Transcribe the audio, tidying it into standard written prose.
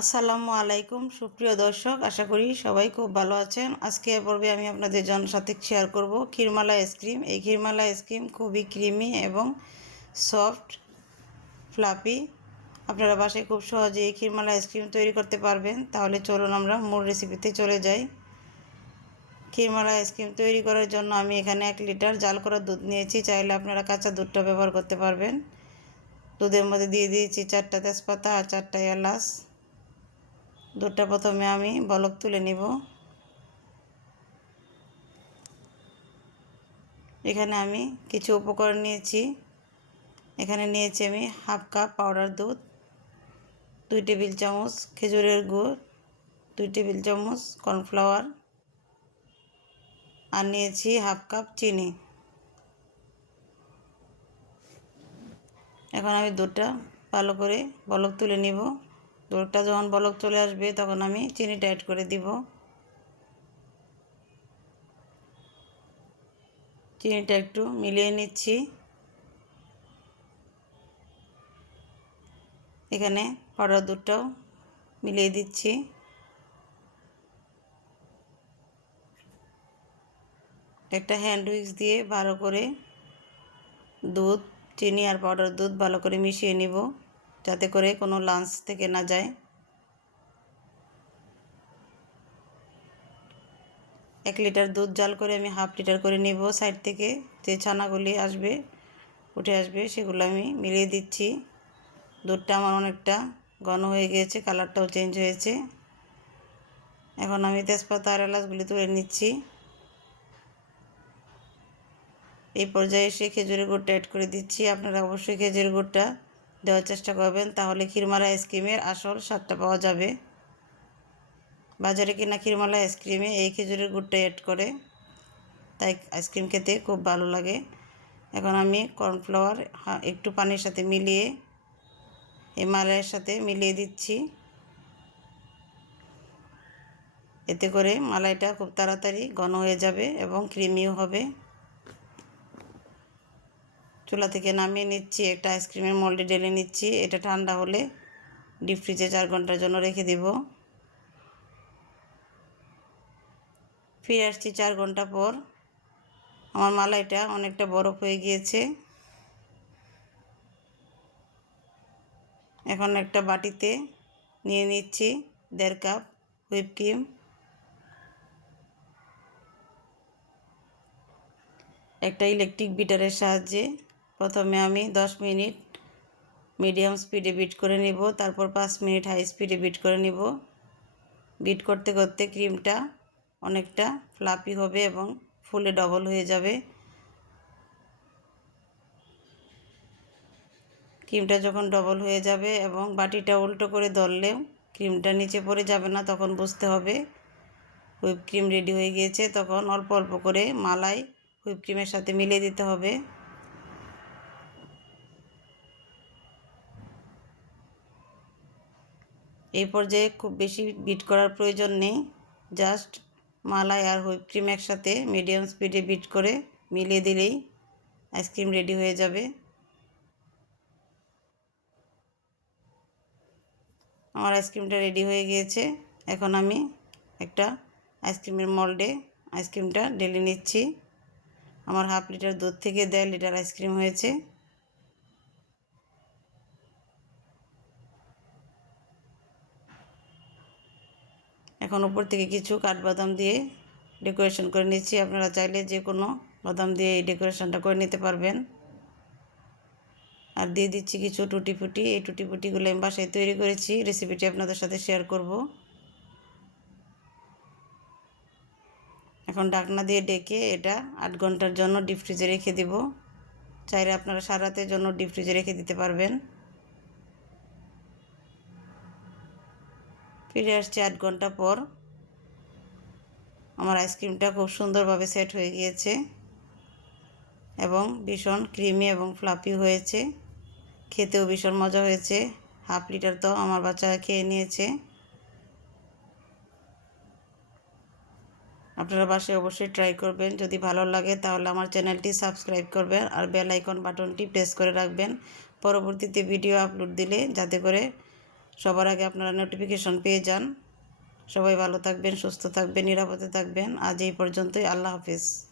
আসসালামু আলাইকুম সুপ্রিয় দর্শক, আশা করি সবাই খুব ভালো আছেন। আজকে পর্বে আমি আপনাদের সাথে শেয়ার করব ক্ষীরমালা আইসক্রিম। এই ক্ষীরমালা আইসক্রিম খুবই ক্রিমি এবং সফট ফ্লাফি। আপনারা বাসায় খুব সহজে এই ক্ষীরমালা আইসক্রিম তৈরি করতে পারবেন। তাহলে চলুন আমরা মূল রেসিপিতে চলে যাই। ক্ষীরমালা আইসক্রিম তৈরি করার জন্য আমি এখানে 1 লিটার জাল করা দুধ নিয়েছি। চাইলে আপনারা কাঁচা দুধটা ব্যবহার করতে পারবেন। দুধের মধ্যে দিয়ে দিয়েছি 4টা তেজপাতা আর 4টা এলাচ। দুধটা প্রথমে আমি বলক তুলে নিব। এখানে আমি কিছু উপকরণ নিয়েছি। এখানে নিয়েছি আমি হাফ কাপ পাউডার দুধ, 2 টেবিল চামচ খেজুরের গুড়, 2 টেবিল চামচ কর্নফ্লাওয়ার, আর নিয়েছি হাফ কাপ চিনি। এখন আমি দুধটা ভালো করে বলক তুলে নিব। দুধটা যখন বলক চলে আসবে তখন আমি চিনিটা অ্যাড করে দিব। চিনিটা একটু মিলিয়ে নিচ্ছি। এখানে পাউডার দুধটাও মিলিয়ে দিচ্ছি। একটা হ্যান্ড উইক্স দিয়ে ভালো করে দুধ, চিনি আর পাউডার দুধ ভালো করে মিশিয়ে নিব, যাতে করে কোনো লাঞ্চ থেকে না যায়। 1 লিটার দুধ জাল করে আমি হাফ লিটার করে নিব। সাইড থেকে যে ছানাগুলি আসবে উঠে আসবে সেগুলো আমি মিলিয়ে দিচ্ছি। দুধটা আমার অনেকটা ঘন হয়ে গিয়েছে, কালারটাও চেঞ্জ হয়েছে। এখন আমি তেজপাতা আর এলাচগুলি তুলে নিচ্ছি। এই পর্যায়ে এসে খেজুরের গুড়টা অ্যাড করে দিচ্ছি। আপনারা অবশ্যই খেজুরের গুড়টা দেওয়ার চেষ্টা করবেন, তাহলে ক্ষীরমালা আইসক্রিমের আসল স্বাদটা পাওয়া যাবে। বাজারে কিনা ক্ষীরমালা আইসক্রিমে এই খেজুরের গুড়টা অ্যাড করে, তাই আইসক্রিম খেতে খুব ভালো লাগে। এখন আমি কর্নফ্লাওয়ার একটু পানির সাথে মিলিয়ে এই মালাইয়ের সাথে মিলিয়ে দিচ্ছি। এতে করে মালাইটা খুব তাড়াতাড়ি ঘন হয়ে যাবে এবং ক্রিমিও হবে। চুলা থেকে নামিয়ে নিচ্ছি, একটা আইসক্রিমের মোল্ডে ঢেলে নিচ্ছি। এটা ঠান্ডা হলে ডিপ ফ্রিজে 4 ঘন্টার জন্য রেখে দেব। ফিরে আসছি 4 ঘন্টা পর। আমার মালাইটা অনেকটা বরফ হয়ে গিয়েছে। এখন একটা বাটিতে নিয়ে নিচ্ছি 1.5 কাপ হুইপ ক্রিম। একটা ইলেকট্রিক বিটারের সাহায্যে প্রথমে আমি 10 মিনিট মিডিয়াম স্পিডে বিট করে নিব, তারপর 5 মিনিট হাই স্পিডে বিট করে নিব। বিট করতে করতে ক্রিমটা অনেকটা ফ্লাফি হবে এবং ফুলে ডবল হয়ে যাবে। ক্রিমটা যখন ডবল হয়ে যাবে এবং বাটিটা উল্টো করে ধরলেও ক্রিমটা নিচে পড়ে যাবে না, তখন বুঝতে হবে হুইপ ক্রিম রেডি হয়ে গিয়েছে। তখন অল্প অল্প করে মালাই হুইপ ক্রিমের সাথে মিলিয়ে দিতে হবে। এই পর্যায়ে খুব বেশি বিট করার প্রয়োজন নেই, জাস্ট মালাই আর হুইপ ক্রিম একসাথে মিডিয়াম স্পিডে বিট করে মিলিয়ে দিলেই আইসক্রিম রেডি হয়ে যাবে। আমার আইসক্রিমটা রেডি হয়ে গিয়েছে। এখন আমি একটা আইসক্রিমের মোল্ডে আইসক্রিমটা ঢেলে নিচ্ছি। আমার হাফ লিটার দুধ থেকে 1.5 লিটার আইসক্রিম হয়েছে। এখন উপর থেকে কিছু কাঠবাদাম দিয়ে ডেকোরেশন করে নিচ্ছি। আপনারা চাইলে যে কোনো বাদাম দিয়ে এই ডেকোরেশনটা করে নিতে পারবেন। আর দিয়ে দিচ্ছি কিছু টুটি ফুটি। এই টুটি ফুটিগুলো আমি বাসায় তৈরি করেছি, রেসিপিটি আপনাদের সাথে শেয়ার করব। এখন ঢাকনা দিয়ে ডেকে এটা 8 ঘন্টার জন্য ডিপ ফ্রিজে রেখে দেব। চাইলে আপনারা সারা রাতের জন্য ডিপ ফ্রিজে রেখে দিতে পারবেন। ফিরে আসছি 8 ঘন্টা পর। আমার আইসক্রিমটা খুব সুন্দরভাবে সেট হয়ে গিয়েছে এবং ভীষণ ক্রিমি এবং ফ্লাফি হয়েছে। খেতেও ভীষণ মজা হয়েছে। হাফ লিটার তো আমার বাচ্চারা খেয়ে নিয়েছে। আপনারা বাসায় অবশ্যই ট্রাই করবেন। যদি ভালো লাগে তাহলে আমার চ্যানেলটি সাবস্ক্রাইব করবেন আর বেল আইকন বাটনটি প্রেস করে রাখবেন, পরবর্তীতে ভিডিও আপলোড দিলে যাতে করে সবার আগে আপনারা নোটিফিকেশন পেয়ে যান। সবাই ভালো থাকবেন, সুস্থ থাকবেন, নিরাপদে থাকবেন। আজ এই পর্যন্তই। আল্লাহ হাফিজ।